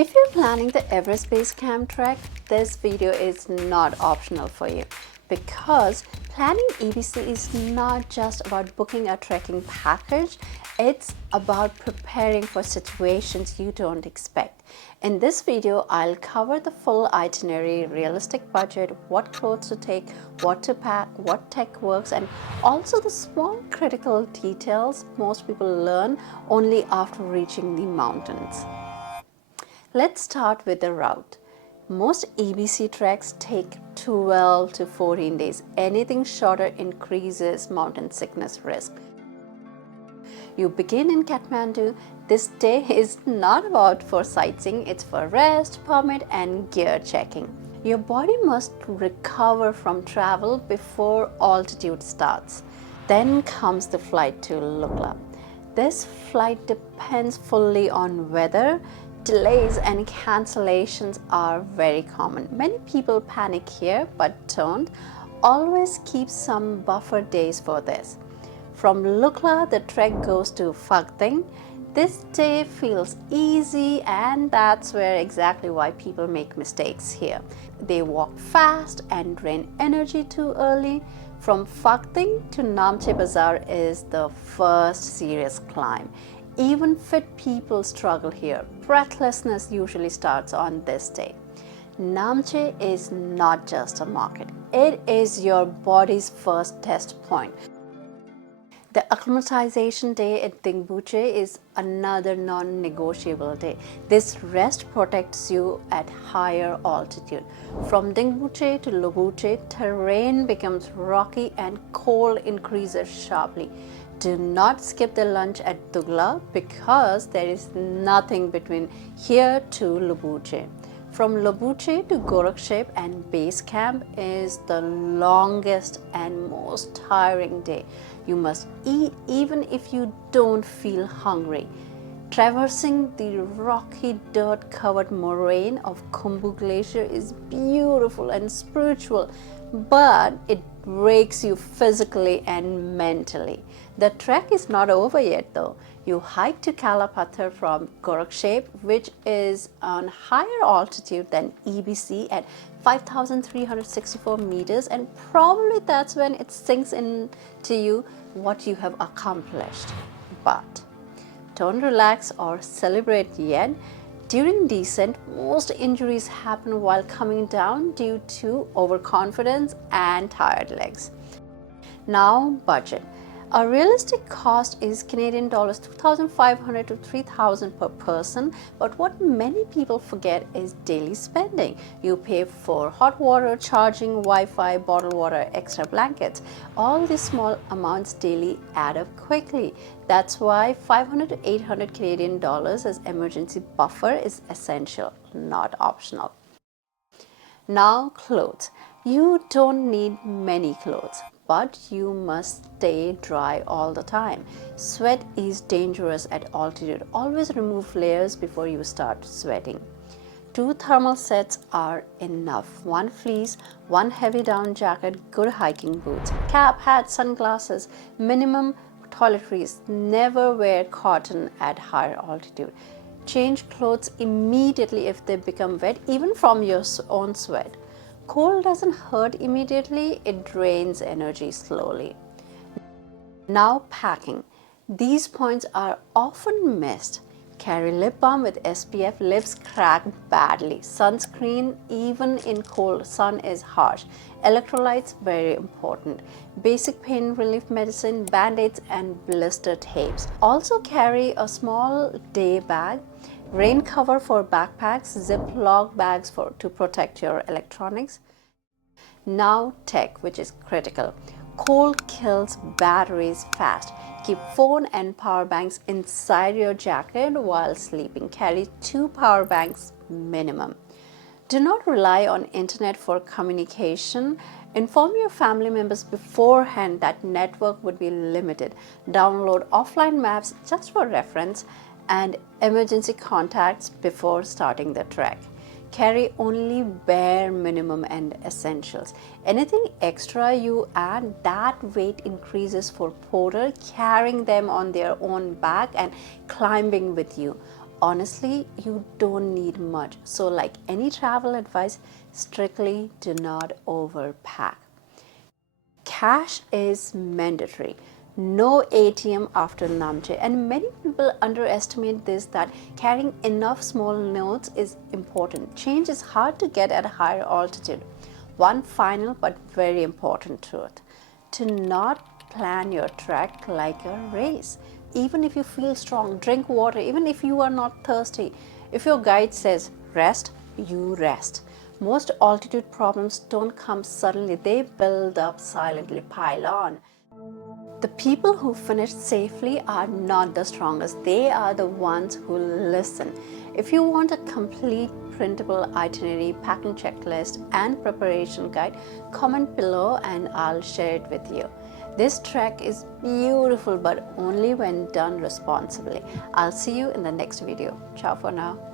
If you're planning the Everest Base Camp trek, this video is not optional for you because planning EBC is not just about booking a trekking package, it's about preparing for situations you don't expect. In this video, I'll cover the full itinerary, realistic budget, what clothes to take, what to pack, what tech works, and also the small critical details most people learn only after reaching the mountains. Let's start with the route. Most EBC treks take 12 to 14 days. Anything shorter increases mountain sickness risk. You begin in Kathmandu. This day is not about for sightseeing, it's for rest, permit, and gear checking. Your body must recover from travel before altitude starts. Then comes the flight to Lukla. This flight depends fully on weather. Delays and cancellations are very common. Many people panic here but don't. Always keep some buffer days for this. From Lukla, the trek goes to Phakding. This day feels easy, and that's where exactly why people make mistakes here. They walk fast and drain energy too early. From Phakding to Namche Bazaar is the first serious climb. Even fit people struggle here. Breathlessness usually starts on this day. Namche is not just a market, it is your body's first test point. The acclimatization day at Dingbuche is another non-negotiable day. This rest protects you at higher altitude. From Dingbuche to Lobuche, terrain becomes rocky and cold increases sharply. Do not skip the lunch at Dugla because there is nothing between here to Lobuche. From Lobuche to Gorakshep and Base Camp is the longest and most tiring day. You must eat even if you don't feel hungry. Traversing the rocky dirt-covered moraine of Khumbu Glacier is beautiful and spiritual, but it breaks you physically and mentally. The trek is not over yet though. You hike to Kalapathar from Gorakshep, which is on higher altitude than EBC at 5,364 meters, and probably that's when it sinks into you what you have accomplished. But don't relax or celebrate yet. During descent, most injuries happen while coming down due to overconfidence and tired legs. Now, budget. A realistic cost is Canadian dollars 2,500 to 3,000 per person, but what many people forget is daily spending. You pay for hot water, charging, Wi-Fi, bottled water, extra blankets. All these small amounts daily add up quickly. That's why 500 to 800 Canadian dollars as emergency buffer is essential, not optional. Now, clothes. You don't need many clothes, but you must stay dry all the time. Sweat is dangerous at altitude. Always remove layers before you start sweating. 2 thermal sets are enough. 1 fleece, 1 heavy down jacket, good hiking boots, cap, hat, sunglasses, minimum toiletries. Never wear cotton at higher altitude. Change clothes immediately if they become wet, even from your own sweat. Cold doesn't hurt immediately, it drains energy slowly. Now, packing. These points are often missed. Carry lip balm with SPF. Lips crack badly. Sunscreen, even in cold sun, is harsh. Electrolytes, very important. Basic pain relief medicine, band-aids, and blister tapes. Also carry a small day bag. Rain cover for backpacks, Ziploc bags to protect your electronics. Now tech, which is critical. Cold kills batteries fast. Keep phone and power banks inside your jacket while sleeping. Carry 2 power banks minimum. Do not rely on internet for communication. Inform your family members beforehand that network would be limited. Download offline maps just for reference and emergency contacts before starting the trek. Carry only bare minimum and essentials. Anything extra you add, that weight increases for porter carrying them on their own back and climbing with you. honestly, you don't need much. So like any travel advice, strictly do not overpack. Cash is mandatory. No ATM after Namche. And many people underestimate this, that carrying enough small notes is important. Change is hard to get at a higher altitude. One final but very important truth: to not plan your trek like a race. Even if you feel strong, drink water. Even if you are not thirsty, if your guide says rest, you rest. Most altitude problems don't come suddenly, they build up silently, pile on. The people who finish safely are not the strongest, they are the ones who listen. If you want a complete printable itinerary, packing checklist, and preparation guide, comment below and I'll share it with you. This trek is beautiful, but only when done responsibly. I'll see you in the next video. Ciao for now.